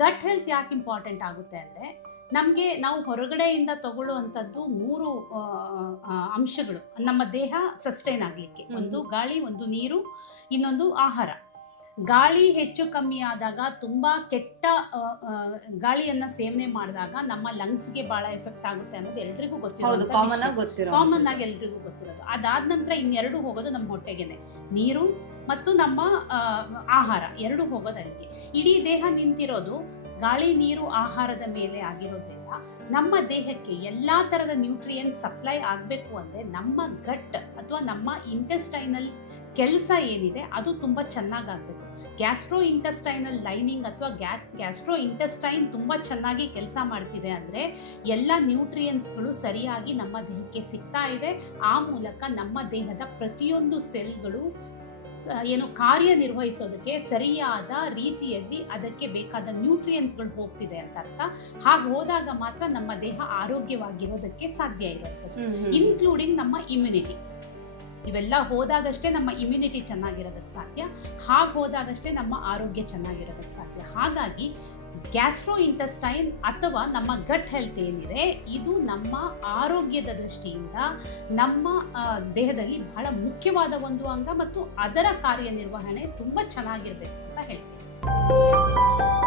Gut health ಯಾಕೆ important ಆಗುತ್ತೆ ಅಂದರೆ, ನಾವು ಹೊರಗಡೆಯಿಂದ ತಗೊಳ್ಳುವಂಥದ್ದು 3 ಅಂಶಗಳು ನಮ್ಮ ದೇಹ ಸಸ್ಟೈನ್ ಆಗಲಿಕ್ಕೆ. ಒಂದು ಗಾಳಿ, ಒಂದು ನೀರು, ಇನ್ನೊಂದು ಆಹಾರ. ಗಾಳಿ ಹೆಚ್ಚು ಕಮ್ಮಿ ಆದಾಗ, ತುಂಬ ಕೆಟ್ಟ ಗಾಳಿಯನ್ನು ಸೇವನೆ ಮಾಡಿದಾಗ ನಮ್ಮ ಲಂಗ್ಸ್ಗೆ ಭಾಳ ಎಫೆಕ್ಟ್ ಆಗುತ್ತೆ ಅನ್ನೋದು ಎಲ್ರಿಗೂ ಗೊತ್ತಿರೋದು, ಕಾಮನ್ ಆಗಿ ಎಲ್ರಿಗೂ ಗೊತ್ತಿರೋದು. ಅದಾದ ನಂತರ ಇನ್ನೆರಡು ಹೋಗೋದು ನಮ್ಮ ಹೊಟ್ಟೆಗೆನೆ, ನೀರು ಮತ್ತು ನಮ್ಮ ಆಹಾರ ಎರಡು ಹೋಗೋದು ಅಲ್ಲಿಗೆ. ಇಡೀ ದೇಹ ನಿಂತಿರೋದು ಗಾಳಿ, ನೀರು, ಆಹಾರದ ಮೇಲೆ ಆಗಿರೋದ್ರಿಂದ ನಮ್ಮ ದೇಹಕ್ಕೆ ಎಲ್ಲ ಥರದ ನ್ಯೂಟ್ರಿಯೆಂಟ್ಸ್ ಸಪ್ಲೈ ಆಗಬೇಕು ಅಂದರೆ ನಮ್ಮ ಗಟ್ ಅಥವಾ ನಮ್ಮ ಇಂಟೆಸ್ಟೈನಲ್ ಕೆಲಸ ಏನಿದೆ ಅದು ತುಂಬ ಚೆನ್ನಾಗಾಗಬೇಕು. ಗ್ಯಾಸ್ಟ್ರೋ ಇಂಟೆಸ್ಟೈನಲ್ ಲೈನಿಂಗ್ ಅಥವಾ ಗ್ಯಾಸ್ಟ್ರೋ ಇಂಟೆಸ್ಟೈನ್ ತುಂಬ ಚೆನ್ನಾಗಿ ಕೆಲಸ ಮಾಡ್ತಿದೆ ಅಂದರೆ ಎಲ್ಲ ನ್ಯೂಟ್ರಿಯೆಂಟ್ಸ್ಗಳು ಸರಿಯಾಗಿ ನಮ್ಮ ದೇಹಕ್ಕೆ ಸಿಗ್ತಾ ಇದೆ. ಆ ಮೂಲಕ ನಮ್ಮ ದೇಹದ ಪ್ರತಿಯೊಂದು ಸೆಲ್ಗಳು ಕಾರ್ಯನಿರ್ವಹಿಸೋದಕ್ಕೆ ಸರಿಯಾದ ರೀತಿಯಲ್ಲಿ ಅದಕ್ಕೆ ಬೇಕಾದ ನ್ಯೂಟ್ರಿಯೆಂಟ್ಸ್ಗಳು ಹೋಗ್ತಿದೆ ಅಂತ ಅರ್ಥ. ಹಾಗೆ ಹೋದಾಗ ಮಾತ್ರ ನಮ್ಮ ದೇಹ ಆರೋಗ್ಯವಾಗಿರೋದಕ್ಕೆ ಸಾಧ್ಯ ಇರುತ್ತದೆ, ಇನ್ಕ್ಲೂಡಿಂಗ್ ನಮ್ಮ ಇಮ್ಯುನಿಟಿ. ಇವೆಲ್ಲ ಹೋದಾಗಷ್ಟೇ ನಮ್ಮ ಇಮ್ಯುನಿಟಿ ಚೆನ್ನಾಗಿರೋದಕ್ಕೆ ಸಾಧ್ಯ, ಹಾಗೆ ಹೋದಾಗಷ್ಟೇ ನಮ್ಮ ಆರೋಗ್ಯ ಚೆನ್ನಾಗಿರೋದಕ್ಕೆ ಸಾಧ್ಯ. ಹಾಗಾಗಿ ಗ್ಯಾಸ್ಟ್ರೋ ಇಂಟೆಸ್ಟೈನ್ ಅಥವಾ ನಮ್ಮ ಗಟ್ ಹೆಲ್ತ್ ಏನಿದೆ, ಇದು ನಮ್ಮ ಆರೋಗ್ಯದ ದೃಷ್ಟಿಯಿಂದ ನಮ್ಮ ದೇಹದಲ್ಲಿ ಬಹಳ ಮುಖ್ಯವಾದ ಒಂದು ಅಂಗ ಮತ್ತು ಅದರ ಕಾರ್ಯನಿರ್ವಹಣೆ ತುಂಬ ಚೆನ್ನಾಗಿರಬೇಕು ಅಂತ ಹೇಳ್ತೀನಿ.